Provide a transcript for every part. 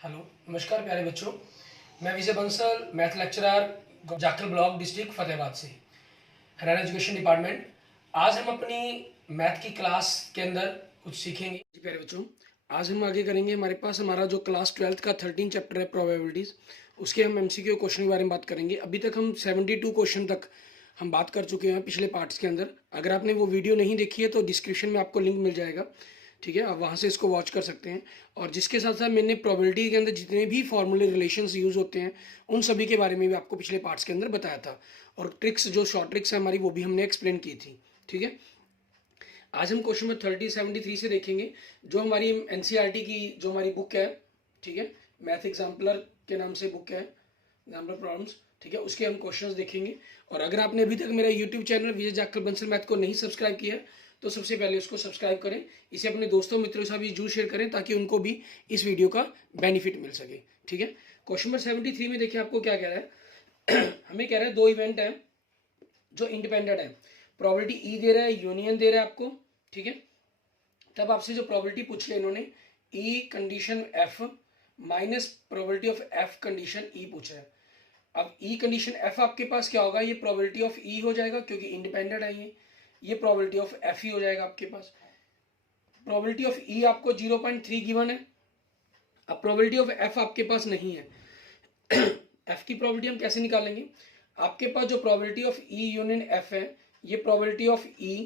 Hello, नमस्कार प्यारे बच्चों। मैं Vijay Bansal, math lecturer, Jakhal block, district Fatehabad से, हरियाणा एजुकेशन डिपार्टमेंट। आज हम अपनी मैथ की क्लास के अंदर कुछ सीखेंगे। जी प्यारे बच्चों, आज हम आगे करेंगे। हमारे पास हमारा जो क्लास 12th का 13 चैप्टर है प्रोबेबिलिटीज़, उसके हम एमसीक्यू क्वेश्चन के बारे में बात करेंगे। अभी तक हम 72 क्वेश्चन तक हम बात कर चुके हैं पिछले पार्ट्स के अंदर। अगर आपने वो वीडियो नहीं देखी है तो डिस्क्रिप्शन में आपको लिंक मिल जाएगा, ठीक है, आप वहाँ से इसको वॉच कर सकते हैं। और जिसके साथ साथ मैंने प्रोबेबिलिटी के अंदर जितने भी फॉर्मूले रिलेशंस यूज़ होते हैं उन सभी के बारे में भी आपको पिछले पार्ट्स के अंदर बताया था। और ट्रिक्स, जो शॉर्ट ट्रिक्स है हमारी, वो भी हमने एक्सप्लेन की थी, ठीक है। आज हम क्वेश्चन नंबर 73 से देखेंगे, जो हमारी एनसीईआरटी की जो हमारी बुक है, ठीक है, मैथ एग्जाम्पलर के नाम से बुक है, एग्जाम्पलर प्रॉब्लम्स, ठीक है, उसके हम क्वेश्चंस देखेंगे। और अगर आपने अभी तक मेरा यूट्यूब चैनल विजय जाखल बंसल मैथ को नहीं सब्सक्राइब किया तो सबसे पहले उसको सब्सक्राइब करें। इसे अपने दोस्तों मित्रों के साथ भी जरूर शेयर करें ताकि उनको भी इस वीडियो का बेनिफिट मिल सके, ठीक है। क्वेश्चन नंबर 73 में देखिए आपको क्या कह रहा है। हमें कह रहा है दो इवेंट है जो इंडिपेंडेंट है, प्रोबेबिलिटी ई दे रहा है, यूनियन दे रहा है आपको, ठीक है। तब आपसे जो प्रोबेबिलिटी पूछ लिया इन्होंने, E condition F minus probability of F condition E पूछा है। अब ई कंडीशन एफ आपके पास क्या होगा, ये प्रोबेबिलिटी ऑफ ई हो जाएगा क्योंकि इंडिपेंडेंट है ये प्रोबेबिलिटी ऑफ एफ ही हो जाएगा आपके पास। प्रोबेबिलिटी ऑफ ई आपको 0.3 गिवन है। अब प्रोबेबिलिटी ऑफ एफ आपके पास नहीं है। एफ की प्रोबेबिलिटी हम कैसे निकालेंगे, आपके पास जो probability of E union F है, ये probability of E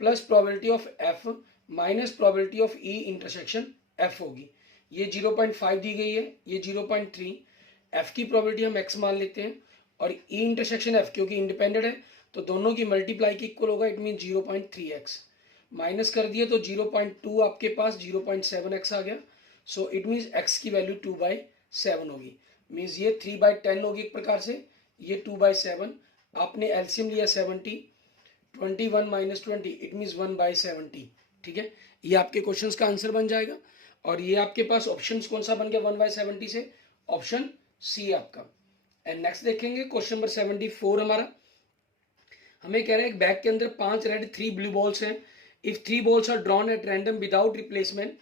plus probability of F minus probability of E intersection F होगी। ये 0.5 दी गई है, ये 0.3। एफ की प्रोबेबिलिटी हम एक्स मान लेते हैं और ई इंटरसेक्शन एफ क्योंकि इंडिपेंडेंट है तो दोनों की मल्टीप्लाई की इक्वल होगा, इट मीन 0.3x। माइनस कर दिए तो 0.2 आपके पास 0.7x आ गया। सो इट मीन्स x की वैल्यू 2/7 होगी। मीन्स ये 3/10 होगी एक प्रकार से, ये 2/7। आपने एलसीएम लिया 70, 21 माइनस 20 इट मीन्स 1/70, ठीक है। ये आपके क्वेश्चंस का आंसर बन जाएगा। और ये आपके पास ऑप्शन कौन सा बन गया 1/70 से, ऑप्शन सी आपका। एंड नेक्स्ट देखेंगे क्वेश्चन नंबर 74 हमारा। हमें कह रहा है एक बैग के अंदर 5 रेड 3 ब्लू बॉल्स हैं। If 3 balls are drawn at random without replacement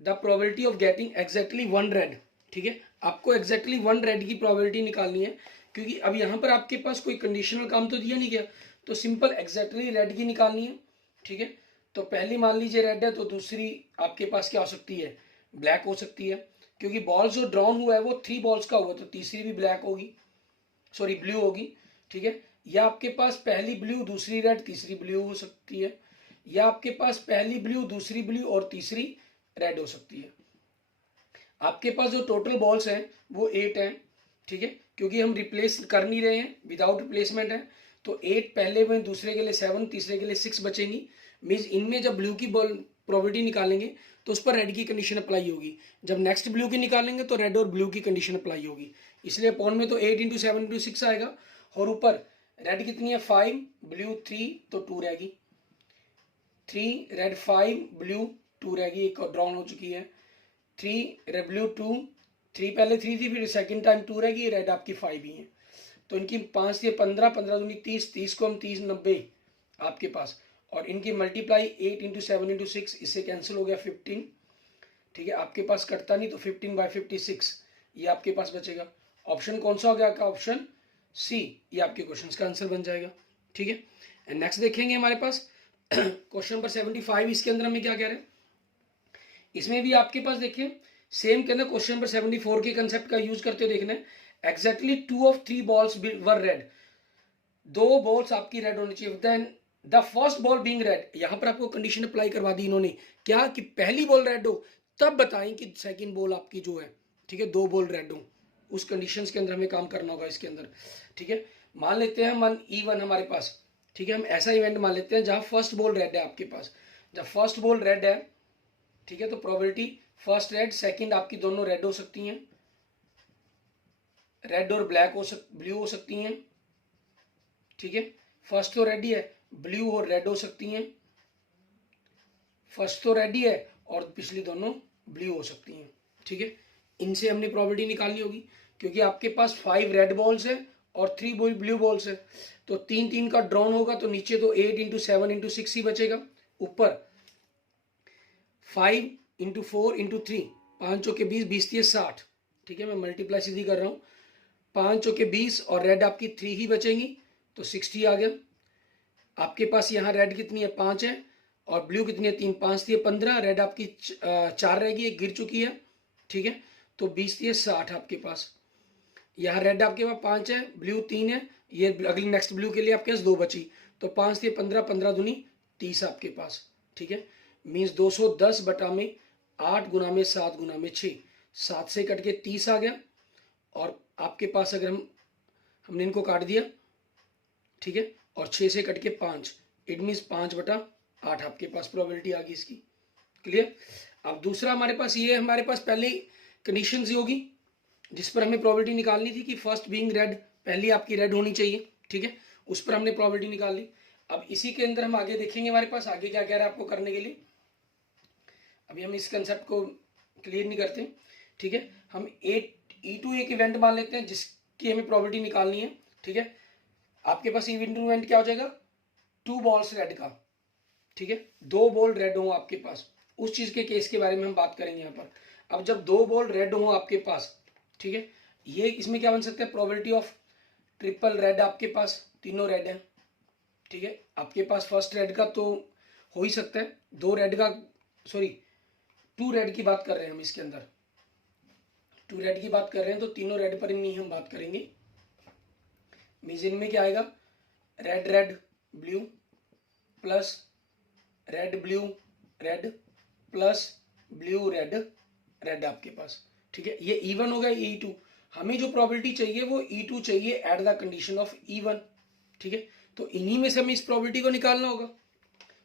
the probability of getting exactly 1 red, ठीक है। आपको एग्जैक्टली 1 रेड की प्रोबेबिलिटी निकालनी है क्योंकि अब यहाँ पर आपके पास कोई कंडीशनल काम तो दिया नहीं गया, तो सिंपल एग्जैक्टली रेड की निकालनी है, ठीक है। तो पहली मान लीजिए रेड है तो दूसरी आपके पास क्या हो सकती है, ब्लैक हो सकती है क्योंकि बॉल्स जो ड्रॉन हुआ है वो 3 बॉल्स का हुआ, तो तीसरी भी ब्लैक होगी, सॉरी ब्लू होगी, ठीक है। या आपके पास पहली ब्लू दूसरी रेड तीसरी ब्लू हो सकती है, या आपके पास पहली ब्लू दूसरी ब्लू और तीसरी रेड हो सकती है। आपके पास जो टोटल बॉल्स हैं वो 8 हैं, ठीक है, क्योंकि हम रिप्लेस कर नहीं रहे हैं, विदाउट रिप्लेसमेंट है, तो 8 पहले में, दूसरे के लिए 7, तीसरे के लिए 6 बचेंगी। मीन्स इनमें जब ब्लू की बॉल प्रोबेबिलिटी निकालेंगे तो उस पर रेड की कंडीशन अप्लाई होगी, जब नेक्स्ट ब्लू की निकालेंगे तो रेड और ब्लू की कंडीशन अप्लाई होगी। इसलिए अपॉन में तो 8 इंटू 7 इंटू 6 आएगा। और ऊपर रेड कितनी है 5, ब्लू 3, तो 2 रहेगी, 3 रेड 5 ब्लू 2 रहेगी, एक और ड्रॉन हो चुकी है। 3 रेड ब्लू 2, 3 पहले 3 थी फिर सेकंड टाइम 2 रहेगी, रेड आपकी 5 ही है। तो इनकी 5 से 15, 15 दूनी 30, 30 को हम 30 90 आपके पास, और इनकी मल्टीप्लाई 8 इंटू 7 इंटू 6, इससे कैंसिल हो गया 15, ठीक है। आपके पास कटता नहीं तो 15/56 ये आपके पास बचेगा। ऑप्शन कौन सा हो गया आपका, ऑप्शन सी, ये आपके क्वेश्चन का आंसर बन जाएगा, ठीक है। एंड नेक्स्ट देखेंगे हमारे पास क्वेश्चन नंबर 75। इसके अंदर हमें क्या कह रहे हैं, इसमें भी आपके पास देखिए सेम के अंदर क्वेश्चन नंबर 74 के कंसेप्ट का यूज करते हुए देखना है। Exactly 2 of 3 balls were red, 2 balls आपकी रेड होनी चाहिए, then the first ball being red. यहां पर आपको कंडीशन अप्लाई करवा दी इन्होंने, क्या कि पहली बॉल रेड हो तब बताएं कि सेकंड बॉल आपकी जो है, ठीक है, 2 बॉल रेड हो, उस कंडीशंस के अंदर हमें काम करना होगा इसके अंदर, ठीक है। मान लेते हैं मन E1 हमारे पास, ठीक है, हम ऐसा इवेंट मान लेते हैं जहां फर्स्ट बॉल रेड है आपके पास। जब फर्स्ट बॉल रेड है, ठीक है, तो प्रोबेबिलिटी फर्स्ट रेड सेकंड आपकी दोनों रेड हो सकती हैं, रेड और ब्लैक ब्लू हो सकती हैं, ठीक है। फर्स्ट तो रेड ही है, ब्लू और रेड हो सकती हैं, फर्स्ट तो रेड ही है और पिछली दोनों ब्लू हो सकती हैं, ठीक है। इनसे हमने प्रोबेबिलिटी निकालनी होगी क्योंकि आपके पास 5 रेड बॉल्स है और 3 ब्लू बॉल्स है, तो 3-3 का ड्रॉन होगा तो नीचे तो 8 इंटू 7 इंटू 6 ही बचेगा, ऊपर 5 इंटू 4 इंटू 3 5 चौके 20, 20 3 60, ठीक है, मैं मल्टीप्लाई सीधी कर रहा हूँ, 5 चौके 20 और रेड आपकी 3 ही बचेंगी, तो 60 आ गया। आपके पास यहाँ रेड कितनी है 5 है, और ब्लू कितनी है 3, 5 थी 15, रेड आपकी 4 रहेगी, एक गिर चुकी है, ठीक है, तो 20 थी 60 आपके पास। यहाँ रेड आपके पास 5 है, ब्लू 3 है, ये अगली नेक्स्ट ब्लू के लिए आपके पास 2 बची, तो 5 थी 15, 15 दूनी 30 आपके पास, ठीक है। मीन्स 210 बटा में 8 गुना में 7 गुना में 6, 7 से कट के 30 आ गया। और आपके पास अगर हमने इनको काट दिया, ठीक है, और 6 से कट के 5, इट मीन्स 5 बटा 8 आपके पास प्रोबेबिलिटी आ गई इसकी। क्लियर। अब दूसरा हमारे पास ये, हमारे पास पहले कंडीशन ही होगी जिस पर हमें प्रोबेबिलिटी निकालनी थी कि फर्स्ट बीइंग रेड, पहली आपकी रेड होनी चाहिए, ठीक है, उस पर हमने प्रोबेबिलिटी निकाल ली। अब इसी के अंदर हम आगे देखेंगे हमारे पास आगे क्या कह रहा है आपको करने के लिए। अभी हम इस कंसेप्ट को क्लियर नहीं करते, ठीक है, हम E2 एक इवेंट मान लेते हैं जिसकी हमें प्रोबेबिलिटी निकालनी है, ठीक है। आपके पास इवेंट क्या हो जाएगा, 2 बॉल्स रेड का, ठीक है, 2 बॉल रेड हो आपके पास, उस चीज के केस के बारे में हम बात करेंगे यहाँ पर। अब जब 2 बॉल रेड हो आपके पास, ठीक है, ये इसमें क्या बन सकता है, प्रोबेबिलिटी ऑफ ट्रिपल रेड, आपके पास तीनों रेड है, ठीक है, आपके पास फर्स्ट रेड का तो हो ही सकता है, 2 रेड का, सॉरी 2 रेड की बात कर रहे हैं हम इसके अंदर, 2 रेड की बात कर रहे हैं, तो तीनों रेड पर नहीं हम बात करेंगे। मीन्स इनमें क्या आएगा, red red blue plus red blue red plus blue red red आपके पास, ठीक है, ये E1 हो गया E2। हमें जो प्रोबेबिलिटी चाहिए वो E2 चाहिए eight the condition of E1, ठीक है, तो इन्हीं में से हमें इस प्रोबेबिलिटी को निकालना होगा।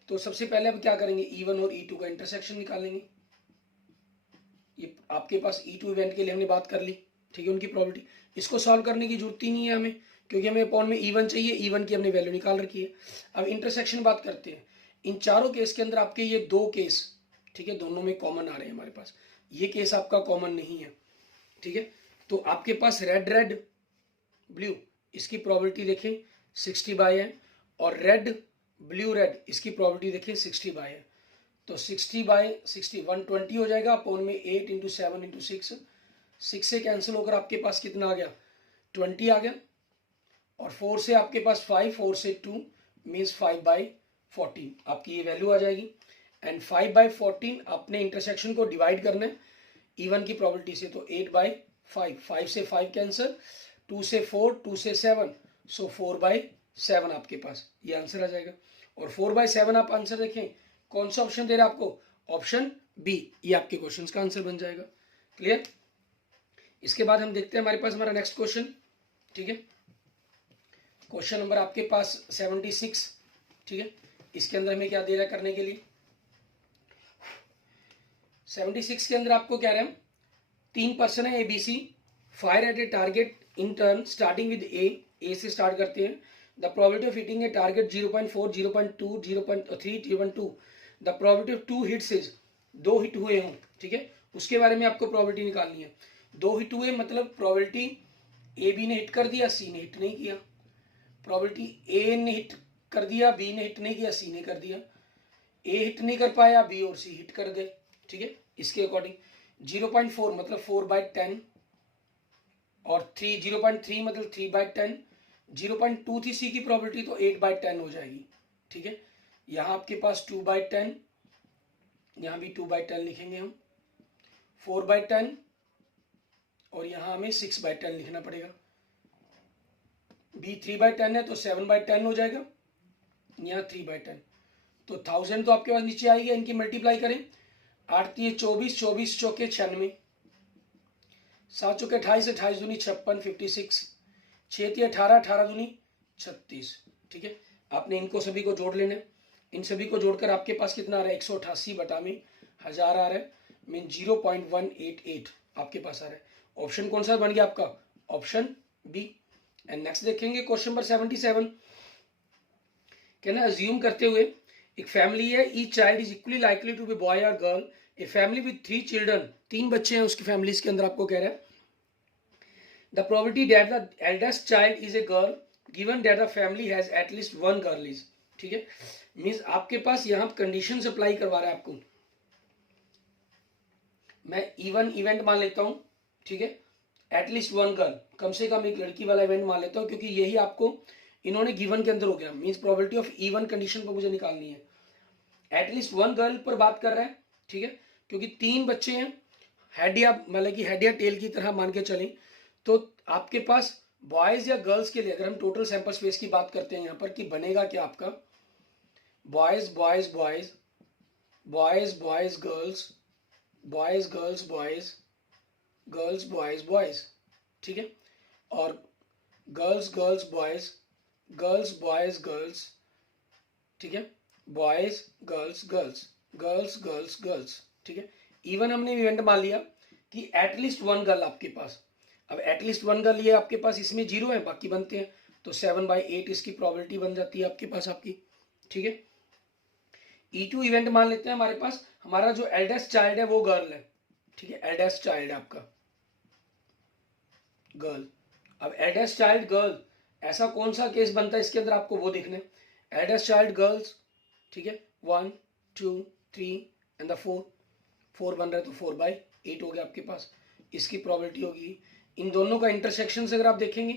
तो सबसे पहले अब क्या करेंगे, E1 और E2 का इंटरसेक्शन निकालेंगे। ये आपके पास E2 इवेंट के लिए हमने बात कर ली, ठीक है, उनकी प्रोबेबिलिटी, इसको सॉल्व करने की जरूरत ही नहीं है हमें, क्योंकि हमें अपॉन में E1 चाहिए, E1 की हमने वैल्यू निकाल रखी है। अब इंटरसेक्शन बात करते हैं। इन चारों केस के अंदर आपके ये 2 केस, ठीक है, दोनों में कॉमन आ रहे हैं हमारे पास, ये केस आपका कॉमन नहीं है, ठीक है। तो आपके पास रेड रेड ब्लू, इसकी प्रोबेबिलिटी देखें 60 है, और रेड ब्लू रेड इसकी प्रोबेबिलिटी देखें 60 है, तो 60/60 120 हो जाएगा, अपॉन में 8 × 7 × 6, 6 से कैंसिल होकर आपके पास कितना आ गया, 20 आ गया, और 4 से आपके पास 5, 4 से 2 मीन्स 5/14 आपकी ये वैल्यू आ जाएगी। एंड 5/14 अपने इंटरसेक्शन को डिवाइड करना है E1 की प्रोबेबिलिटी से, तो 8/5, 5 से 5 कैंसिल, 2 से 4, 2 से 7, सो 4/7 आपके पास ये आंसर आ जाएगा। और 4/7 आप आंसर देखें, कौन सा ऑप्शन दे रहा है आपको, ऑप्शन बी, ये आपके क्वेश्चन का आंसर बन जाएगा। क्लियर। इसके बाद हम देखते हैं हमारे पास हमारा नेक्स्ट क्वेश्चन, ठीक है, क्वेश्चन नंबर आपके पास 76, ठीक है, इसके अंदर हमें क्या दे रहा है करने के लिए, 76 के अंदर आपको क्या रहा है, 3 पर्सन है ABC, fire at a target in turn starting with A से स्टार्ट करते हैं। The probability of hitting a target 0.4, 0.2, 0.3, 0.2, the probability of 2 hits is, 2 hit हुए हों, ठीक है, उसके बारे में आपको प्रोबेबिलिटी निकालनी है। 2 हिट हुए मतलब प्रोबेबिलिटी AB ने हिट कर दिया, C ने हिट नहीं किया, प्रोबेबिलिटी A ने हिट कर दिया, B ने हिट नहीं किया, C ने कर दिया, A हिट नहीं कर पाया, B और C हिट कर गए, ठीक है, इसके अकॉर्डिंग 0.4 मतलब 4/10, और 0.3 मतलब 3/10, 0.2 थी C की प्रोबेबिलिटी, तो 8/10 हो जाएगी, ठीक है। यहाँ आपके पास 2/10, यहाँ भी 2/10 लिखेंगे हम, 4/10, और यहाँ हमें 6/10 लिखना पड़ेगा। B 3/10 है तो 7/10 हो जाएगा, यहाँ 3/10, तो 1000 तो आपके पास नीचे आएगी, इनकी मल्टीप्लाई करें, 8 × 24, 24 चौके 96, 7 चौके 28, 28 दूनी 56, 56, 6 × 18, 18 दूनी 36, ठीक है। आपने इनको सभी को जोड़ लेना, इन सभी को जोड़कर आपके पास कितना आ रहा है, 188 बटा में 1000 आ रहा है, मीन 0.188 आपके पास आ रहा है। ऑप्शन कौन सा बन गया आपका, ऑप्शन बी। एंड नेक्स्ट देखेंगे क्वेश्चन नंबर 77, कहना अज्यूम करते हुए एक फैमिली है, each child is equally likely to be boy और girl, a family with 3 children, 3 बच्चे हैं उसकी फैमिलीज के अंदर, आपको कह रहा है the probability that the eldest child is a girl given that the family has at least 1 girl is, ठीक है, मीन्स आपके पास यहाँ कंडीशन अप्लाई करवा रहा है आपको, मैं इवन इवेंट मान लेता हूँ, ठीक है, एटलीस्ट वन गर्ल, कम से कम एक लड़की वाला इवेंट मान लेता हूँ, क्योंकि यही आपको इन्होंने गिवन के अंदर हो गया, means probability of even condition पर मुझे निकालनी है। एटलीस्ट वन गर्ल पर बात कर रहा है, ठीक है, क्योंकि 3 बच्चे हैं, हेड या मतलब कि हेड या टेल की तरह मान के चलें, तो आपके पास बॉयज या गर्ल्स के लिए अगर हम टोटल सैंपल स्पेस की बात करते हैं यहाँ पर कि बनेगा क्या आपका, boys boys boys, boys boys girls, boys girls boys, girls boys boys, ठीक है, और girls girls boys, girls boys girls, ठीक है, boys girls girls, girls girls girls, ठीक है। इवन हमने इवेंट मान लिया कि एटलीस्ट वन गर्ल आपके पास, अब एटलीस्ट वन गर्ल ये आपके पास इसमें 0 है, बाकी बनते हैं, तो 7/8 इसकी प्रोबेबिलिटी बन जाती है आपके पास आपकी, ठीक है। E2 इवेंट मान लेते हैं, हमारे पास हमारा जो एल्डेस्ट चाइल्ड है वो गर्ल है, ठीक है, एल्डेस्ट चाइल्ड है आपका गर्ल। अब एल्डेस्ट चाइल्ड गर्ल, ऐसा कौन सा केस बनता है इसके अंदर आपको वो देखना है। एल्डेस्ट चाइल्ड गर्ल्स, ठीक है, 1 2 3 एंड द 4 बन रहा है, तो 4/8 हो गया आपके पास, इसकी प्रोबेबिलिटी होगी। इन दोनों का इंटरसेक्शन अगर आप देखेंगे,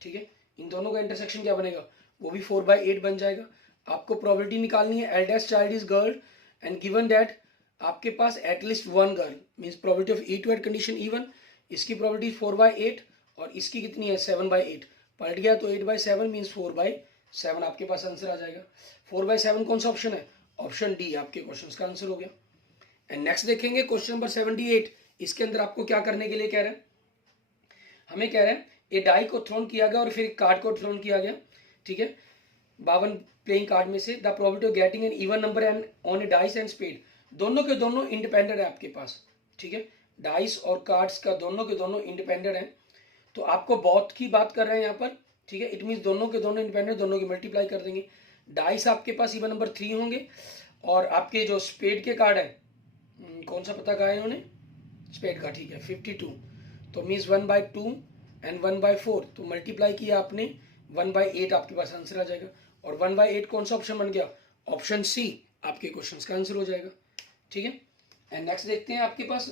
ठीक है, इन दोनों का इंटरसेक्शन क्या बनेगा, वो भी 4/8 बन जाएगा। आपको प्रोबेबिलिटी निकालनी है, eldest child is girl and given that आपके पास atleast one girl, means probability of E2 at condition even, इसकी प्रोबेबिलिटी 4/8 और इसकी कितनी है 7/8, पलट गया तो 8/7 मीन्स 4/7 आपके पास आंसर आ जाएगा। 4/7 कौन सा ऑप्शन है, ऑप्शन डी आपके क्वेश्चन का आंसर हो गया। एंड नेक्स्ट देखेंगे क्वेश्चन नंबर 78, इसके अंदर आपको क्या करने के लिए कह रहे हैं, हमें कह रहे हैं ए डाई को थ्रोन किया गया और फिर एक कार्ड को थ्रोन किया गया, ठीक है, 52 प्लेइंग कार्ड में से the probability of getting an even number and on a dice and spade, दोनों के दोनों इंडिपेंडेंट है आपके पास, ठीक है, डाइस और कार्ड्स का दोनों के दोनों इंडिपेंडेंट है, तो आपको बहुत की बात कर रहे हैं यहाँ पर, ठीक है, इट मीन दोनों के दोनों इंडिपेंडेंट, दोनों की मल्टीप्लाई कर देंगे। डाइस आपके पास इवन नंबर 3 होंगे और आपके जो स्पेड के कार्ड है, कौन सा पता कहा है इन्होंने, स्पेड का, ठीक है, 52, तो मीन्स 1/2 एंड 1/4, तो मल्टीप्लाई किया आपने 1/8 आपके पास आंसर आ जाएगा, और 1/8 कौन सा ऑप्शन बन गया, ऑप्शन सी आपके क्वेश्चन का आंसर हो जाएगा, ठीक है। एंड नेक्स्ट देखते हैं आपके पास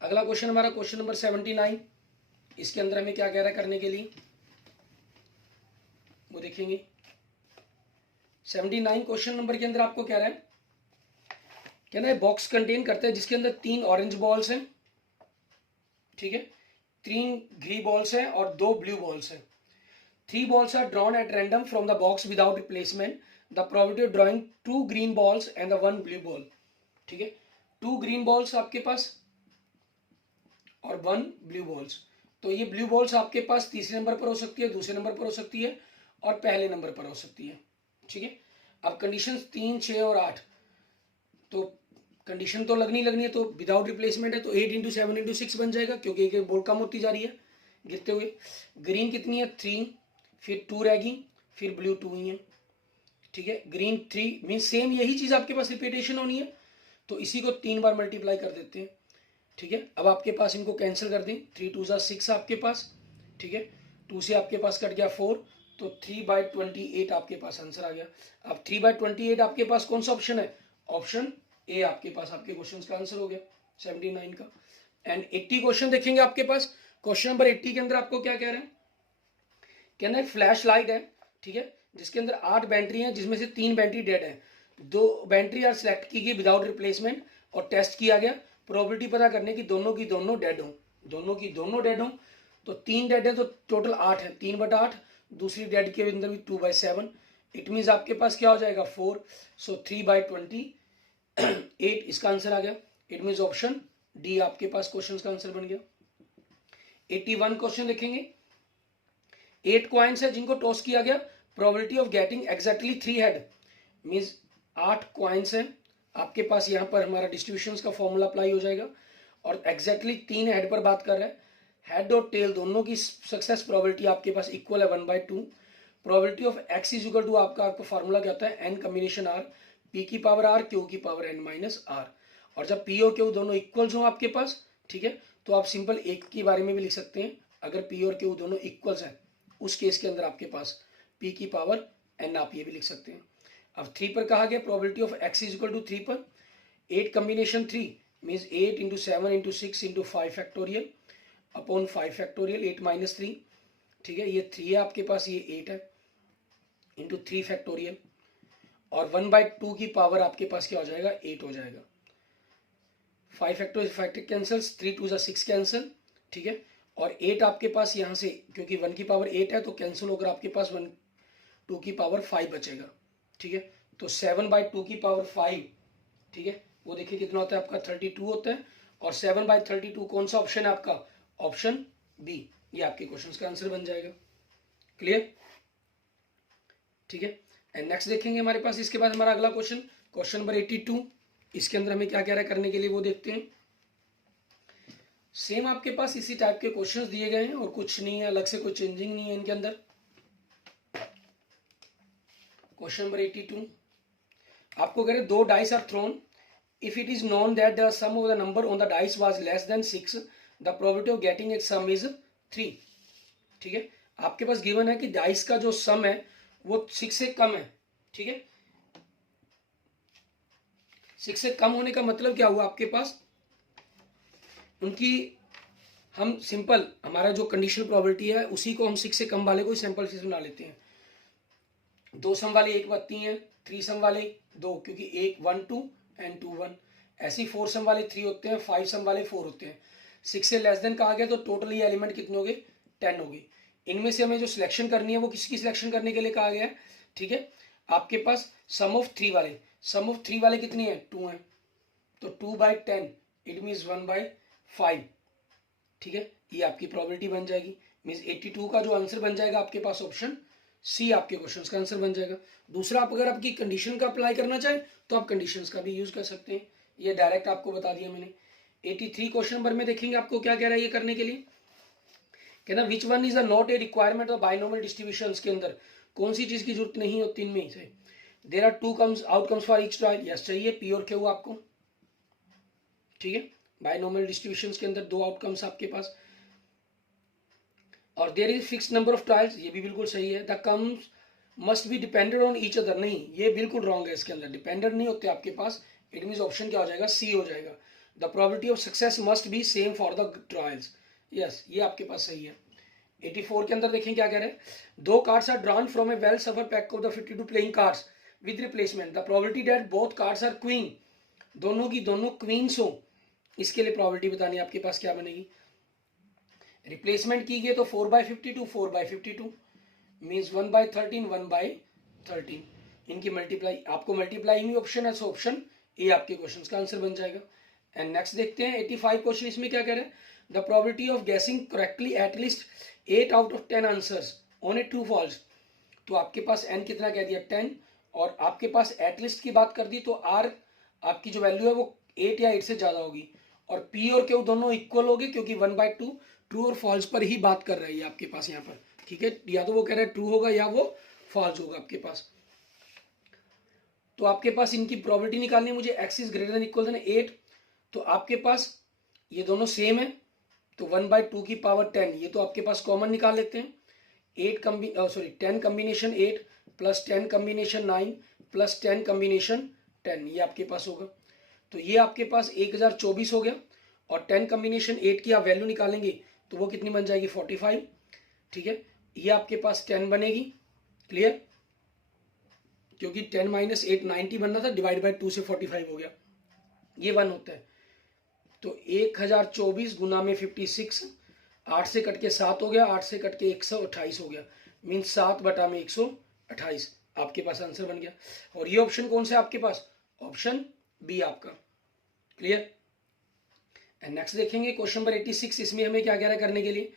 अगला क्वेश्चन, हमारा क्वेश्चन नंबर 79, इसके अंदर हमें क्या कह रहा है करने के लिए, वो देखेंगे। 79 क्वेश्चन नंबर के अंदर आपको कह रहा है, कहना है बॉक्स कंटेन करता है जिसके अंदर 3 ऑरेंज बॉल्स हैं, ठीक है, 3 ग्रीन बॉल्स हैं और 2 ब्लू बॉल्स हैं। 3 balls are drawn at random from the box without replacement. The probability of drawing 2 green balls and the 1 blue ball, ठीक है, 2 green balls आपके पास और 1 blue balls, तो ये ब्लू बॉल्स आपके पास तीसरे नंबर पर हो सकती है, दूसरे नंबर पर हो सकती है और पहले नंबर पर हो सकती है, ठीक है। अब कंडीशंस 3 6 और 8, तो कंडीशन तो लगनी है, तो विदाउट रिप्लेसमेंट है, तो 8 × 7 × 6 बन जाएगा, क्योंकि एक बॉल कम होती जा रही है गिरते हुए। ग्रीन कितनी है 3, फिर 2 रहेगी, फिर ब्लू 2 ही है, ठीक है, ग्रीन 3 मीन सेम यही चीज आपके पास रिपीटेशन होनी है, तो इसी को 3 बार मल्टीप्लाई कर देते हैं, ठीक है। अब आपके पास इनको कैंसिल कर दें, 3 2 = 6 आपके पास, ठीक है, 2 से आपके पास कट गया 4, तो 3/28 आपके पास आंसर आ गया। अब 3/28 आपके पास कौन सा ऑप्शन है, ऑप्शन ए आपके पास आपके क्वेश्चन का आंसर हो गया 79 का। एंड 80 क्वेश्चन देखेंगे आपके पास, क्वेश्चन नंबर 80 के अंदर आपको क्या कह रहे हैं, कहना है फ्लैश लाइट है, ठीक है, जिसके अंदर 8 बैटरी हैं, जिसमें से 3 बैटरी डेड है, 2 बैटरी आर सिलेक्ट की गई विदाउट रिप्लेसमेंट और टेस्ट किया गया, प्रोबेबिलिटी पता करने की दोनों की दोनों डेड हो, दोनों की दोनों डेड हो, तो 3 डेड है, तो टोटल 8 है, 3/8, दूसरी डेड के अंदर भी 2/7, इट मीन्स आपके पास क्या हो जाएगा 4, सो 3/28 इसका आंसर आ गया, इट मीन्स ऑप्शन डी आपके पास क्वेश्चन का आंसर बन गया। 81 क्वेश्चन देखेंगे, 8 कॉइन्स है जिनको टॉस किया गया, probability of getting exactly 3 head, means 8 coins है आपके पास, यहाँ पर हमारा डिस्ट्रीब्यूशन का फॉर्मूला अप्लाई हो जाएगा और एग्जैक्टली 3 हेड पर बात कर रहा है, हेड और टेल दोनों की सक्सेस प्रोबेबिलिटी आपके पास इक्वल है 1/2, प्रोबेबिलिटी ऑफ x = टू आपका फार्मूला क्या होता है, n कम्बिनेशन r, p की पावर r, q की पावर n - r, और जब p और q दोनों इक्वल्स हो आपके पास, ठीक है, तो आप सिंपल एक के बारे में भी लिख सकते हैं, अगर p और q दोनों इक्वल्स हैं उस केस के अंदर आपके पास p की पावर n आप ये भी लिख सकते हैं। अब 3 पर कहा गया प्रोबेबिलिटी ऑफ x = 3 पर, 8 combination 3 means 8 into 7 into 6 into 5 factorial upon 5 factorial 8 minus 3, ठीक है, ये 3 है आपके पास, ये 8 है, इंटू 3 फैक्टोरियल, और 1/2 की पावर आपके पास क्या हो जाएगा, 8 हो जाएगा। 5 फैक्टोरियल फैक्टर कैंसल्स, 3 2 6 कैंसल, ठीक है, और 8 आपके पास यहाँ से क्योंकि 1 की पावर 8 है तो कैंसिल होकर आपके पास 1 2 की पावर 5 बचेगा, ठीक है। तो 7/2 की पावर 5, ठीक है, वो देखिए कितना होता है आपका 32 होता है, और 7/32 कौन सा ऑप्शन है आपका, ऑप्शन बी, ये आपके क्वेश्चन का आंसर बन जाएगा। क्लियर, ठीक है। एंड नेक्स्ट देखेंगे हमारे पास इसके बाद हमारा अगला क्वेश्चन, क्वेश्चन नंबर 82। इसके अंदर हमें क्या कह रहा है करने के लिए वो देखते हैं। सेम आपके पास इसी टाइप के क्वेश्चंस दिए गए हैं और कुछ नहीं है, अलग से कोई चेंजिंग नहीं है इनके अंदर। क्वेश्चन नंबर 82 आपको कह रहे दो dice are thrown, if it is known that the sum of the number on the dice was less than 6, the probability of getting it sum is 3, ठीक है। आपके पास गिवन है कि डाइस का जो सम है वो 6 से कम है, ठीक है। 6 से कम होने का मतलब क्या हुआ आपके पास, उनकी हम सिंपल हमारा जो कंडीशनल प्रोबेबिलिटी है उसी को हम 6 से कम वाले को सैंपल से बना लेते हैं। 2 सम वाले 1 बनती हैं, 3 सम वाले 2, क्योंकि 1 1 2 एंड 2 1, ऐसी 4 सम वाले 3 होते हैं, 5 सम वाले 4 होते हैं। 6 से लेस देन कहा गया तो टोटली एलिमेंट कितने हो गए, 10 हो गए। इनमें से हमें जो सिलेक्शन करनी है वो किसकी सिलेक्शन करने के लिए कहा गया है, ठीक है। आपके पास सम ऑफ 3 वाले, सम ऑफ 3 वाले कितने हैं, 2 हैं, तो 2/10 इट मीन्स 1/5, ठीक है, ये आपकी प्रोबेबिलिटी बन जाएगी। मीन्स 82 का जो आंसर बन जाएगा आपके पास ऑप्शन सी आपके क्वेश्चन का आंसर बन जाएगा। दूसरा, आप अगर आपकी कंडीशन का अप्लाई करना चाहें तो आप कंडीशंस का भी यूज कर सकते हैं, ये डायरेक्ट आपको बता दिया मैंने। 83 क्वेश्चन नंबर में देखेंगे आपको क्या कह रहा है ये करने के लिए, कहना which one is not a requirement of binomial distribution, के अंदर कौन सी चीज की जरूरत नहीं होती इनमें से। There are 2 outcomes for each trial, yes चाहिए पी और क्यू आपको, ठीक है। बाइनोमियल डिस्ट्रीब्यूशन के अंदर 2 आउटकम्स आपके पास, और there is fix number of trials, ये भी बिल्कुल सही है। The comes must be depended on each other, नहीं ये बिल्कुल रॉन्ग है, इसके अंदर डिपेंडेंट नहीं होते आपके पास, इट मीन्स ऑप्शन क्या हो जाएगा, सी हो जाएगा। The probability of success must be same for the trials, yes ये आपके पास सही है। 84 के अंदर देखें क्या कह रहे हैं, 2 cards are drawn from a well shuffled pack of the 52 playing cards with replacement, the probability that both cards are queen, दोनों की दोनों क्वींस हो, इसके लिए प्रोबेबिलिटी बतानी आपके पास क्या बनेगी। रिप्लेसमेंट की गई तो 4/52 4/52 मीन्स 1/13 1/13, इनकी मल्टीप्लाई, आपको मल्टीप्लाई में ऑप्शन है, सो ऑप्शन ए आपके क्वेश्चन का आंसर बन जाएगा। एंड नेक्स्ट देखते हैं 85 क्वेश्चन, इसमें क्या कह रहे हैं, the probability of guessing correctly at least 8 out of 10 answers on a true false, तो आपके पास एन कितना कह दिया 10, और आपके पास एटलिस्ट की बात कर दी तो आर आपकी जो वैल्यू है वो 8 या 8 से ज्यादा होगी, और पी और क्यू दोनों इक्वल होगी क्योंकि 1/2 ट्रू और फॉल्स पर ही बात कर रही है आपके पास यहाँ पर, ठीक है, या तो वो कह रहा है ट्रू होगा या वो फॉल्स होगा आपके पास। तो आपके पास इनकी प्रोबेबिलिटी निकालनी है मुझे, x is greater than equal than 8, तो आपके पास ये दोनों सेम है, तो 1/2 की पावर 10, ये तो आपके पास कॉमन निकाल लेते हैं। 10 combination 8 plus 10 combination 9 plus 10 combination 10, ये आपके पास होगा, तो ये आपके पास 1024 हो गया, और 10 कम्बिनेशन 8 की आप वैल्यू निकालेंगे तो वो कितनी बन जाएगी 45, ठीक है, ये आपके पास 10 बनेगी। क्लियर, क्योंकि 10 - 8 90 बनना था, डिवाइड बाय 2 से 45 हो गया, ये 1 होता है, तो 1024 गुना में 56, 8 से कट के 7 हो गया, 8 से कट के 128 हो गया, मीन्स 7 बटा में 128 आपके पास आंसर बन गया। और ये ऑप्शन कौन सा है आपके पास, ऑप्शन बी आपका। क्लियर, एंड नेक्स्ट देखेंगे क्वेश्चन नंबर 86, इसमें हमें क्या कह रहा है करने के लिए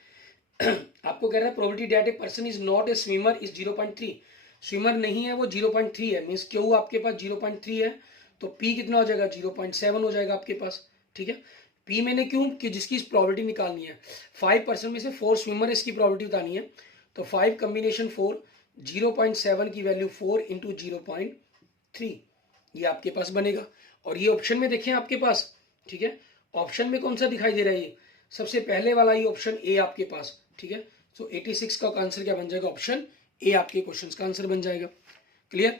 आपको कह रहा है probability that a person is not a swimmer is 0.3, swimmer नहीं है वो 0.3 है, मीन्स क्यू आपके पास 0.3 है, तो पी कितना हो जाएगा 0.7 हो जाएगा आपके पास, ठीक है। पी मैंने क्यों कि जिसकी प्रोबेबिलिटी निकालनी है, 5% में से 4 स्विमर इसकी प्रोबेबिलिटी बतानी है, तो 5 कम्बिनेशन 4 0.7 की वैल्यू 4 इंटू 0.3, ये आपके पास बनेगा। और ये ऑप्शन में देखें आपके पास, ठीक है, ऑप्शन में कौन सा दिखाई दे रहा है, ये सबसे पहले वाला ही ऑप्शन ए आपके पास, ठीक है। सो 86 का आंसर क्या बन जाएगा, ऑप्शन ए आपके क्वेश्चन का आंसर बन जाएगा। क्लियर,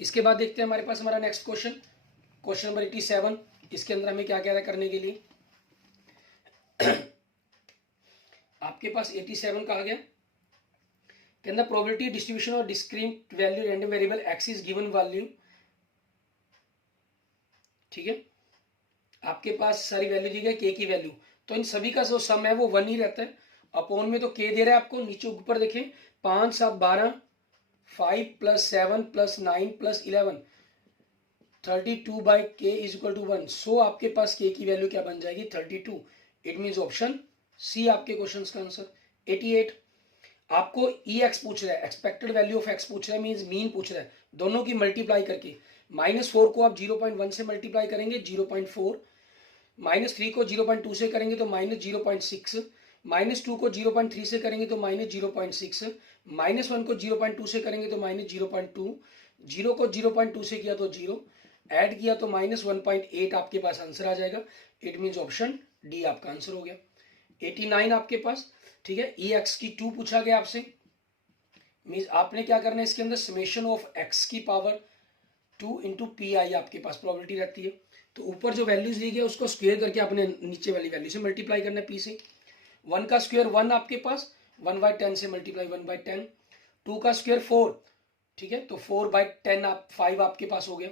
इसके बाद देखते हैं हमारे पास हमारा नेक्स्ट क्वेश्चन, क्वेश्चन नंबर 87, इसके अंदर हमें क्या कह रहा है करने के लिए, आपके पास 87 कहा गया के अंदर प्रोबेबिलिटी डिस्ट्रीब्यूशन और discrete value random variable x is given value, ठीक है, आपके पास सारी वैल्यू दी गई के की वैल्यू, तो इन सभी का जो सम है वो 1 ही रहता है। अपॉन में तो के दे रहा है आपको, नीचे ऊपर देखें 5 7 12, 5 + 7 + 9 + 11, 32 बाई के इज इक्वल टू 1। सो आपके पास के की वैल्यू क्या बन जाएगी 32। इट मीन ऑप्शन सी आपके क्वेश्चन का आंसर। 88, आपको ई एक्स पूछ रहा है, एक्सपेक्टेड वैल्यू ऑफ एक्स पूछ रहा है, मीन मीन पूछ रहा है, दोनों की मल्टीप्लाई करके -4 को आप 0.1 से मल्टीप्लाई करेंगे 0.4, -3 को 0.2 से करेंगे तो -0.6, -2 को 0.3 से करेंगे तो -0.6, -1 को 0.2 से करेंगे तो -0.2, 0 को 0.2 से किया तो 0, ऐड किया तो -1.8 आपके पास आंसर आ जाएगा। इट मीन्स ऑप्शन डी आपका आंसर हो गया। 89 आपके पास, ठीक है, ई एक्स की 2 पूछा गया आपसे, मीन्स आपने क्या करना है इसके अंदर समेशन ऑफ एक्स की पावर 2 इंटू पी आई आपके पास प्रोबेबिलिटी रहती है, तो ऊपर जो वैल्यूज दी गई उसको स्क्वायर करके आपने नीचे वाली वैल्यू से मल्टीप्लाई करना है पी से। 1 का स्क्वायर 1 आपके पास, 1/10 से मल्टीप्लाई 1/10, 2 का स्क्वायर 4, ठीक है, तो 4/10 आप 5 आपके पास हो गया।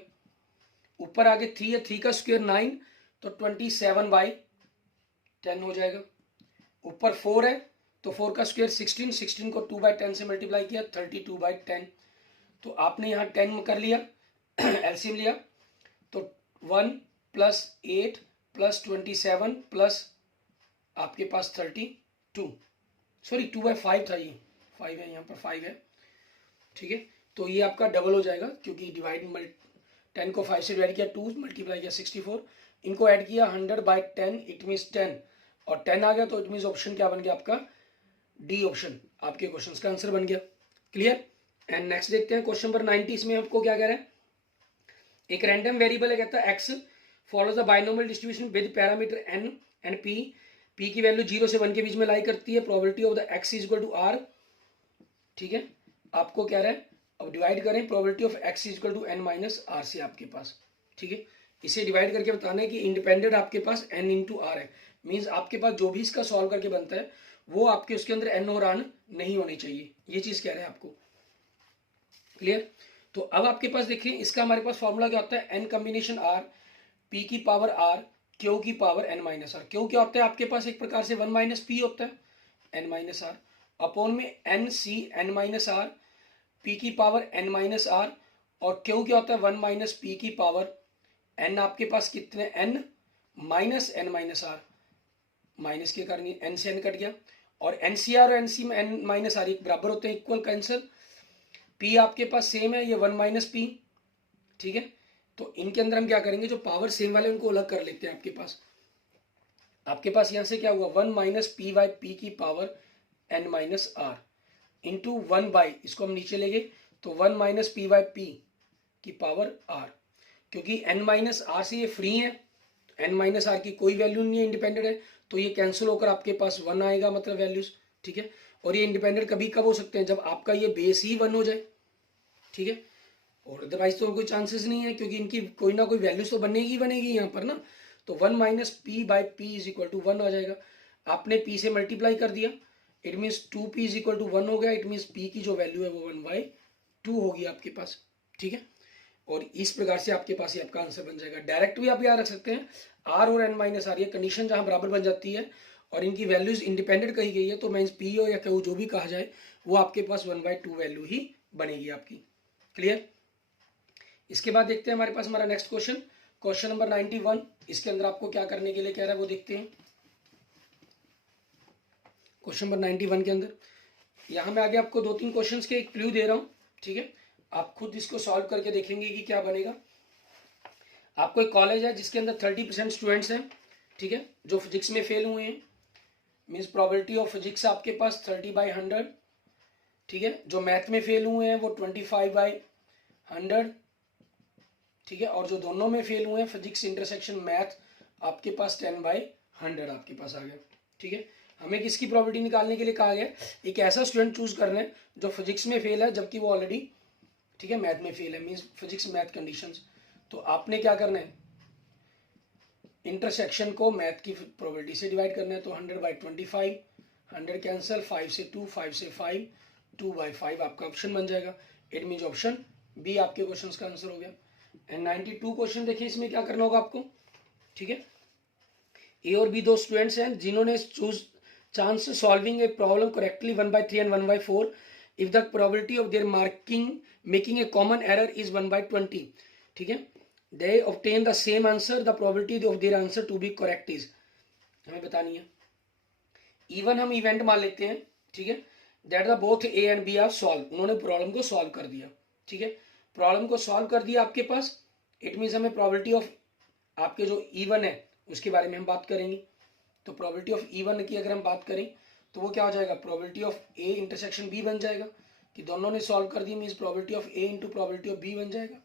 ऊपर आगे 3 है, 3 का स्क्वायर 9, तो 27/10 हो जाएगा। ऊपर 4 है तो 4 का स्क्वायर 16, 16 को 2/10 से मल्टीप्लाई किया 32/10, तो आपने यहाँ 10 कर लिया एलसीएम लिया, तो 1 + 8 + 27 प्लस आपके पास 32, सॉरी 2/5 था, ये 5 है, यहाँ पर 5 है, ठीक है, तो ये आपका डबल हो जाएगा क्योंकि डिवाइड 10 को 5 से डिवाइड किया 2 मल्टीप्लाई किया 64, इनको ऐड किया 100/10, इट मीन्स 10, और 10 आ गया तो इट मीन्स ऑप्शन क्या बन गया आपका डी ऑप्शन आपके क्वेश्चन का आंसर बन गया। क्लियर। एंड नेक्स्ट देखते हैं क्वेश्चन नंबर 90, इसमें आपको क्या कह रहा है, एक रैंडम वेरिएबल है, कहता है X follows the binomial distribution with parameter N and P, P की वैल्यू 0 से 1 के बीच में लाई करती है, probability of the X is equal to R, ठीक है, आपको कह रहा है अब डिवाइड करें probability of X is equal to N minus R से आपके पास, ठीक है, इसे डिवाइड करके बताना है कि इंडिपेंडेंट आपके पास एन इंटू आर है, मीन्स आपके पास जो भी इसका सॉल्व करके बनता है वो आपके उसके अंदर एन और आर नहीं होनी चाहिए, ये चीज कह रहे हैं आपको। क्लियर। तो अब आपके पास देखिए इसका हमारे पास फॉर्मूला क्या होता है, एन कॉम्बिनेशन आर, पी की पावर आर, क्यू की power N minus R. Q क्या होता है आपके पास एक प्रकार से 1 - पी होता है, एन माइनस आर, अपॉन में N C N minus R, P की पावर एन माइनस आर, और क्यू क्या होता है 1 - पी की पावर एन, आपके पास कितने N minus N minus R, minus के कारण एन से एन कट गया, और एनसीआर और एनसी में एन माइनस आर बराबर होते हैं, इक्वल कैंसिल, पी आपके पास सेम है, ये 1 - पी, ठीक है, तो इनके अंदर हम क्या करेंगे, जो पावर सेम वाले उनको अलग कर लेते हैं। आपके पास यहां से क्या हुआ 1 - पी की power N minus R into 1 इसको हम नीचे ले गए तो 1 - पी की पावर आर, क्योंकि एन माइनस आर से ये फ्री है, एन माइनस आर की कोई वैल्यू नहीं है, इंडिपेंडेंट है, तो ये कैंसिल होकर आपके पास 1 आएगा, मतलब वैल्यूज, ठीक है, और ये इंडिपेंडेंट कभी कब हो सकते हैं, जब आपका ये बेस ही 1 हो जाए, ठीक है, और अदरवाइज तो कोई चांसेस नहीं है, क्योंकि इनकी कोई ना कोई वैल्यूज तो बनेगी यहाँ पर ना, तो 1 - पी इज इक्वल टू 1 आ जाएगा। आपने पी से मल्टीप्लाई कर दिया, it means 2p is equal to 1 हो गया, इट मीन्स पी की जो वैल्यू है वो 1/2 होगी आपके पास, ठीक है, और इस प्रकार से आपके पास ये आपका आंसर बन जाएगा। डायरेक्ट भी आप याद रख सकते हैं, आर और एन माइनस आर, ये कंडीशन जहां बराबर बन जाती है और इनकी वैल्यूज इंडिपेंडेंट कही गई है, तो मीन्स पी हो या क्यू जो भी कहा जाए वो आपके पास 1/2 वैल्यू ही बनेगी आपकी। क्लियर। इसके बाद देखते हैं हमारे पास हमारा नेक्स्ट क्वेश्चन, क्वेश्चन नंबर 91, इसके अंदर आपको क्या करने के लिए कह रहा है वो देखते हैं। क्वेश्चन नंबर 91 के अंदर यहाँ मैं आगे आपको 2-3 क्वेश्चन के एक क्लू दे रहा हूँ, ठीक है, आप खुद इसको सॉल्व करके देखेंगे कि क्या बनेगा। आपको एक कॉलेज है जिसके अंदर 30% स्टूडेंट्स हैं, ठीक है, जो फिजिक्स में फेल हुए हैं, मीन्स प्रोबेबिलिटी ऑफ फिजिक्स आपके पास 30/100, ठीक है, जो मैथ में फेल हुए हैं वो 25/100, ठीक है, और जो दोनों में फेल हुए हैं फिजिक्स इंटरसेक्शन मैथ आपके पास 10/100 आपके पास आ गया, ठीक है। हमें किसकी प्रोबेबिलिटी निकालने के लिए कहा गया, एक ऐसा स्टूडेंट चूज करना है जो फिजिक्स में फेल है जबकि वो ऑलरेडी, ठीक है, मैथ में फेल है, मीन्स फिजिक्स मैथ कंडीशंस। तो आपने क्या करना है, इंटरसेक्शन को मैथ की प्रोबेबिलिटी से डिवाइड करना है, तो 100/25, 100 कैंसिल, 5 से 2, 5 से 5, 2/5 आपका ऑप्शन बन जाएगा। इट मीन्स ऑप्शन बी आपके क्वेश्चन का आंसर हो गया। एंड 92 क्वेश्चन देखिए, इसमें क्या करना होगा आपको, ठीक है। ए और बी दो स्टूडेंट्स हैं जिन्होंने choose chance solving a problem correctly 1/3 and 1/4 if the probability of their making a common error is 1/20, ठीक है। They obtain the same answer, the probability of their answer to be correct is, हमें बतानी है। Even हम event मान लेते हैं, ठीक है, that the both A and B are solve, उन्होंने प्रॉब्लम को सॉल्व कर दिया, ठीक है। प्रॉब्लम को सॉल्व कर दिया आपके पास, इट मीन्स हमें प्रोबेबिलिटी ऑफ आपके जो इवन है उसके बारे में हम बात करेंगे। तो प्रोबेबिलिटी ऑफ इवन की अगर हम बात करें तो वो क्या हो जाएगा, probability of A intersection B बन जाएगा, कि दोनों ने सॉल्व कर दी, means probability of A into probability of B बन जाएगा।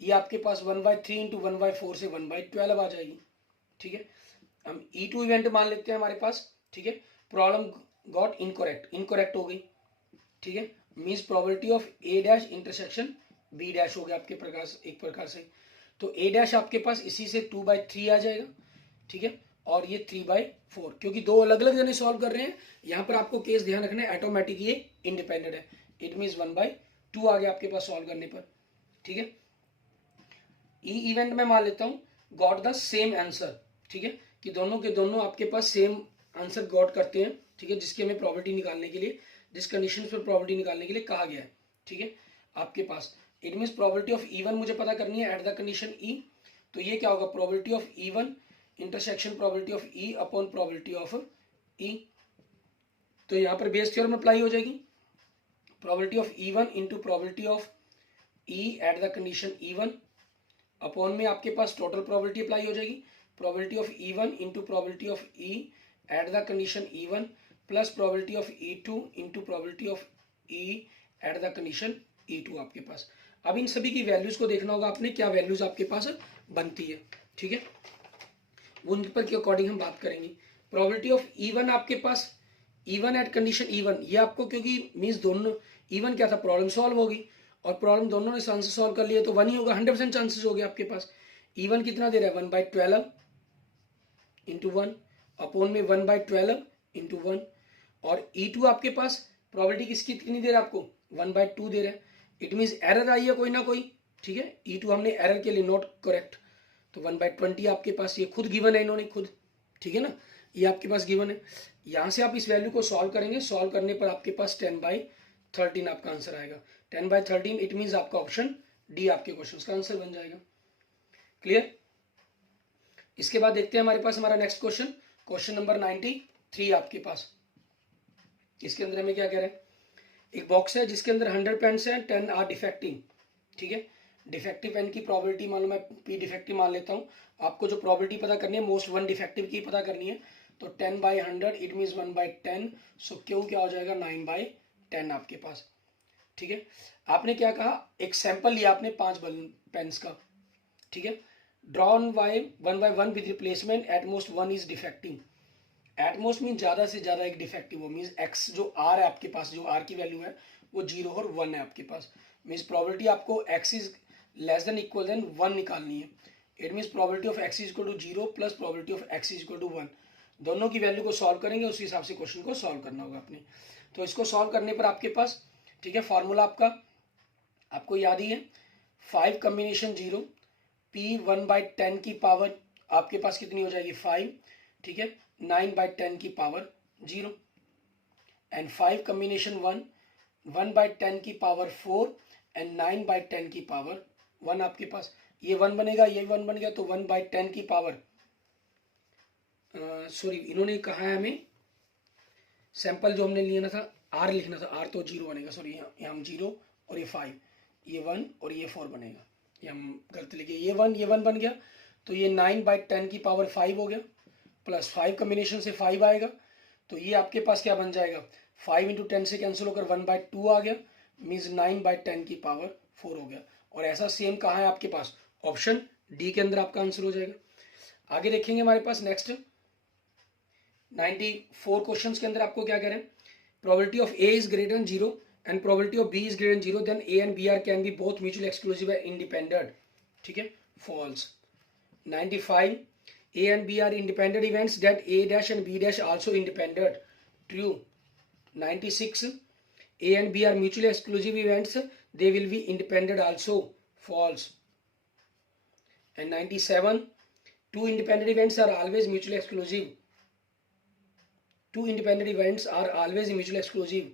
ये आपके पास 1/3 इंटू 1/4 से 1/12 आ जाएगी, ठीक है। हम E2 इवेंट मान लेते हैं हमारे पास, ठीक है। प्रॉब्लम गॉट इनकरेक्ट हो गई, ठीक है, means probability of A dash intersection B dash हो गया आपके प्रकार से, एक प्रकार से। तो ए डैश आपके पास इसी से 2/3 आ जाएगा, ठीक है, और ये 3/4, क्योंकि दो अलग अलग जने सॉल्व कर रहे हैं, यहाँ पर आपको केस ध्यान रखना है, ऑटोमेटिक ये इंडिपेंडेंट है, इट मीन्स 1/2 आ गया आपके पास सॉल्व करने पर, ठीक है। ई इवेंट में मान लेता हूँ गॉट द सेम आंसर, ठीक है, कि दोनों के दोनों आपके पास सेम आंसर गॉट करते हैं, ठीक है, जिसकी हमें प्रॉपर्टी निकालने के लिए, जिस कंडीशन पर प्रॉपर्टी निकालने के लिए कहा गया है, ठीक है, आपके पास। It means probability of even मुझे पता करनी है एट द कंडीशन ई, तो ये क्या होगा, probability of even intersection probability of E upon probability of E. तो यहाँ पर बेस थ्योरम अप्लाई हो जाएगी, probability of even into probability of E at the condition even, upon में आपके पास टोटल प्रोबेबिलिटी अप्लाई हो जाएगी, probability of even into probability of E at the condition even, plus probability of E2 into probability of E at the condition E2 आपके पास। अब इन सभी की values को देखना होगा आपने, क्या वैल्यूज आपके पास बनती है, ठीक है, उन पर के अकॉर्डिंग हम बात करेंगे। प्रोबेबिलिटी ऑफ इवन आपके पास, इवन एट कंडीशन इवन, ये आपको क्योंकि मीन्स दोनों इवन क्या था, प्रॉब्लम सॉल्व होगी, और प्रॉब्लम दोनों ने चांसेस सॉल्व कर लिए तो 1 ही होगा, 100% चांसेस हो गए आपके पास। इवन कितना दे रहा है, 1/12 इंटू 1, अपॉन में 1/12 इंटू 1, और E2 आपके पास प्रोबेबिलिटी किसकी कितनी दे रहा है आपको, 1/2 दे रहा है, इट मीन्स एरर आई है कोई ना कोई, ठीक है। E2 हमने एरर के लिए नॉट करेक्ट, तो 1/20 आपके पास, ये खुद गिवन है इन्होंने खुद, ठीक है ना, ये आपके पास गिवन है। यहाँ से आप इस वैल्यू को सॉल्व करेंगे, सॉल्व करने पर आपके पास 10/13 आपका आंसर आएगा, 10/13, इट मीन्स आपका ऑप्शन डी आपके क्वेश्चन का आंसर बन जाएगा। क्लियर। इसके बाद देखते हैं हमारे पास हमारा नेक्स्ट क्वेश्चन, क्वेश्चन नंबर 93 आपके पास। इसके अंदर हमें क्या कह रहे हैं, एक बॉक्स है जिसके अंदर 100 पेन्स हैं, 10 आर डिफेक्टिव, ठीक है। डिफेक्टिव पेन की प्रोबेबिलिटी मान लो मैं पी डिफेक्टिव मान लेता हूँ, आपको जो प्रोबेबिलिटी पता करनी है मोस्ट वन डिफेक्टिव की पता करनी है, तो 10/100 इट मीन्स 1/10, सो क्यू क्या हो जाएगा 9/10 आपके पास, ठीक है। आपने क्या कहा, एक सैंपल लिया आपने 5 पेन्स का, ठीक है, drawn by 1/1 with replacement, at most 1 is defective, at most mean ज्यादा से ज्यादा एक डिफेक्टिव हो, मीन्स एक्स जो आर है आपके पास, जो आर की वैल्यू है वो 0 और 1 है आपके पास, मीन्स प्रोबेबिलिटी आपको X is less than equal than 1 निकालनी है, it means probability of X is equal to 0 plus probability of X is equal to 1, दोनों की वैल्यू को सॉल्व करेंगे, उसी हिसाब से क्वेश्चन को सॉल्व करना होगा आपने। तो इसको सॉल्व करने पर आपके पास, ठीक है, फॉर्मूला आपको याद ही है, 5 कॉम्बिनेशन 0 P 1/10 की पावर आपके पास कितनी हो जाएगी 5, ठीक है, 9/10 की पावर 0, एंड 5 कॉम्बिनेशन 1/10 की पावर 4 एंड 9/10 की पावर 1 आपके पास, ये 1 बनेगा, ये 1 बन गया, तो 1/10 की पावर, सॉरी इन्होंने कहा है हमें सैंपल जो हमने लिया था आर लिखना था, आर तो 0 बनेगा, सॉरी यहाँ हम 0 और ये 5, ये 1 और ये 4 बनेगा, ये हम गलत लिखे, ये 1 बन गया, तो ये 9/10 की पावर 5 हो गया, प्लस 5 कॉम्बिनेशन से 5 आएगा, तो ये आपके पास क्या बन जाएगा, 5 इंटू 10 से कैंसिल होकर 1/2 आ गया, मीन्स 9/10 की पावर 4 हो गया, और ऐसा सेम कहाँ है आपके पास, ऑप्शन डी के अंदर आपका आंसर हो जाएगा। आगे देखेंगे हमारे पास नेक्स्ट 94 क्वेश्चंस के अंदर आपको क्या कह रहे हैं, probability of A is greater than 0 and probability of B is greater than 0, then A and B are can be both mutually exclusive and independent, ठीक है, false. 95 A and B are independent events, that A dash and B dash also independent. True. 96. A and B are mutually exclusive events, they will be independent also. False. And 97. Two independent events are always mutually exclusive. Two independent events are always mutually exclusive.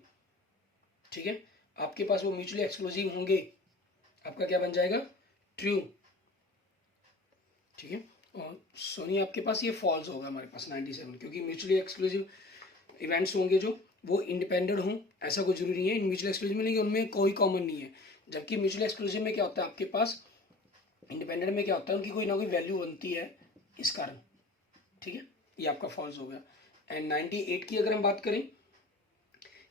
ठीक है, आपके पास वो mutually exclusive होंगे, आपका क्या बन जाएगा? True. ठीक है, और सोनी आपके पास ये फॉल्स होगा हमारे पास 97, क्योंकि म्यूचुअली एक्सक्लूसिव इवेंट्स होंगे जो वो इंडिपेंडेंट हों, ऐसा कोई जरूरी नहीं है. म्यूचुअल एक्सक्लूसिव में नहीं, उनमें कोई कॉमन नहीं है. जबकि म्यूचुअल एक्सक्लूसिव में क्या होता है आपके पास, इंडिपेंडेंट में क्या होता है, उनकी कोई ना कोई वैल्यू बनती है इस कारण. ठीक है, ये आपका फॉल्स हो गया. एंड 98 की अगर हम बात करें,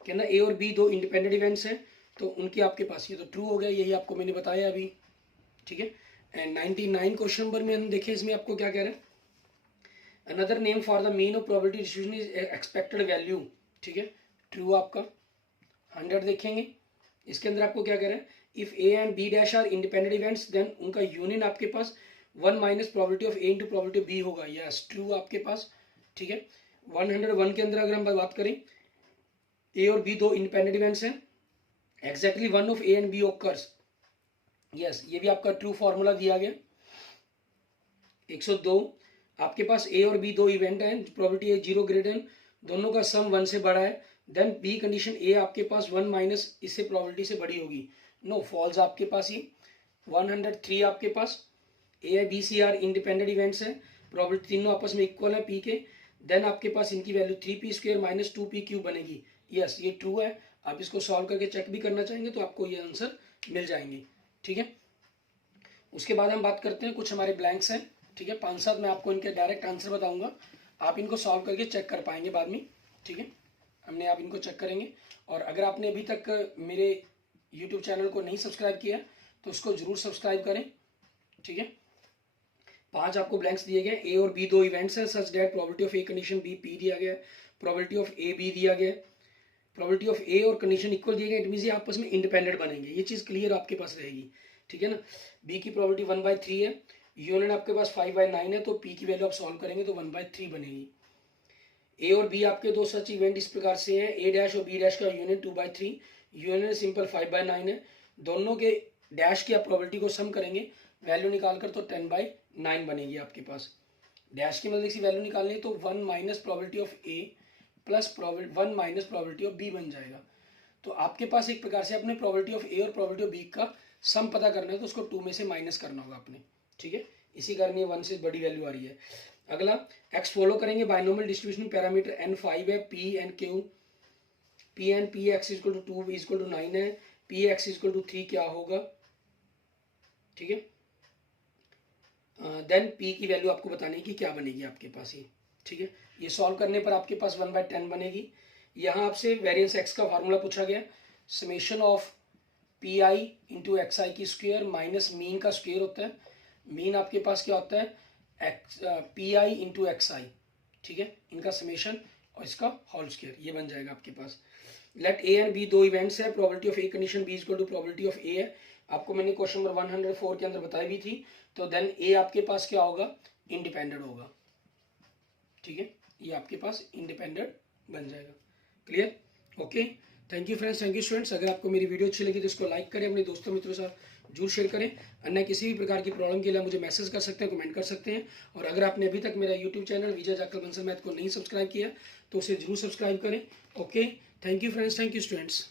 कहना ए और बी दो इंडिपेंडेंट इवेंट्स हैं, तो उनके आपके पास, ये तो ट्रू हो गया, यही आपको मैंने बताया अभी. ठीक है. एंड 99 क्वेश्चन नंबर में हम देखें, इसमें आपको क्या कह रहा है, another name for the mean of probability distribution is expected value. ठीक है, ट्रू आपका. 100 देखेंगे, इसके अंदर आपको क्या कह रहा है, if A and B dash are independent events then उनका यूनियन आपके पास 1 minus probability of A into probability of B होगा. यस, ट्रू आपके पास. ठीक है. 101 के अंदर अगर हम बात करें, ए और बी दो इंडिपेंडेंट इवेंट्स हैं, exactly one of A and B occurs. Yes, ये भी आपका ट्रू फॉर्मूला दिया गया. 102, आपके पास ए और बी दो इवेंट हैं, प्रोबेबिलिटी है 0 ग्रेटर, दोनों का सम 1 से बड़ा है, देन बी कंडीशन ए आपके पास 1 माइनस इससे प्रोबेबिलिटी से बड़ी होगी. नो, फॉल्स आपके पास ये. 103 आपके पास A B C are independent events हैं, प्रोबेबिलिटी तीनों आपस में इक्वल है पी के, देन आपके पास इनकी वैल्यू 3p² माइनस 2p³ बनेगी. यस, ये ट्रू है. आप इसको सॉल्व करके चेक भी करना चाहेंगे तो आपको ये आंसर मिल जाएंगे. ठीक है. उसके बाद हम बात करते हैं, कुछ हमारे ब्लैंक्स हैं. ठीक है, 5-7 मैं आपको इनके डायरेक्ट आंसर बताऊंगा, आप इनको सॉल्व करके चेक कर पाएंगे बाद में. ठीक है, हमने आप इनको चेक करेंगे. और अगर आपने अभी तक मेरे यूट्यूब चैनल को नहीं सब्सक्राइब किया तो उसको जरूर सब्सक्राइब करें. ठीक है. 5 आपको ब्लैंक्स दिए गए. ए और बी दो इवेंट्स हैं such that probability of A condition B P दिया गया है, प्रोबेबिलिटी ऑफ ए बी दिया गया है, प्रोबेबिलिटी ऑफ ए और कंडीशन इक्वल दिए गए. इट मींस ये आपस में इंडिपेंडेंट बनेंगे, ये चीज़ क्लियर आपके पास रहेगी. ठीक है ना. बी की प्रोबेबिलिटी 1/3 है, यूनियन आपके पास 5/9 है, तो पी की वैल्यू आप सॉल्व करेंगे तो 1/3 बनेगी. ए और बी आपके दो सच इवेंट इस प्रकार से हैं, ए डैश और बी डैश का यूनियन 2/3, यूनियन सिंपल 5/9 है, दोनों के डैश की आप प्रोबेबिलिटी को सम करेंगे, वैल्यू निकालकर तो 10/9 बनेगी आपके पास. डैश की मतलब सी वैल्यू निकालनी है तो 1 minus probability of A plus 1 minus probability of B बन जाएगा. तो आपके पास एक प्रकार से अपने प्रोबेबिलिटी ऑफ ए और प्रोबेबिलिटी ऑफ बी का सम पता करना है, तो उसको 2 में से माइनस करना होगा आपने. ठीक है, इसी कारण ये 1 से बड़ी वैल्यू आ रही है. अगला, एक्स फॉलो करेंगे बाइनोमियल डिस्ट्रीब्यूशन पैरामीटर n 5 है, P and Q, P and P X equal to 2 equal to 9 है, पी एक्स इक्वल टू 3 क्या होगा. ठीक है. देन पी की वैल्यू आपको बताने की क्या बनेगी आपके पास ये. ठीक है, ये सॉल्व करने पर आपके पास 1/10 बनेगी. यहाँ आपसे वेरिएंस एक्स का फार्मूला पूछा गया, summation of P I into X I की स्क्वेयर माइनस मीन का स्क्वेयर होता है. मीन आपके पास क्या होता है, X P I into X I. ठीक है, इनका समेशन और इसका होल स्क्वेयर, ये बन जाएगा आपके पास. लेट ए एंड बी दो इवेंट्स है, probability of A condition B equal to probability of A है, आपको मैंने क्वेश्चन नंबर 104 के अंदर बताई भी थी. तो देन ए आपके पास क्या होगा, इंडिपेंडेंट होगा. ठीक है, ये आपके पास इंडिपेंडेंट बन जाएगा. Clear. Okay, thank you friends, thank you students. अगर आपको मेरी वीडियो अच्छी लगी तो इसको लाइक करें, अपने दोस्तों मित्रों के साथ जरूर शेयर करें. अन्य किसी भी प्रकार की प्रॉब्लम के लिए मुझे मैसेज कर सकते हैं, कमेंट कर सकते हैं. और अगर आपने अभी तक मेरा यूट्यूब चैनल विजय जाखल बंसल मैथ को नहीं सब्सक्राइब किया तो उसे जरूर सब्सक्राइब करें. Okay, thank you friends, thank you students.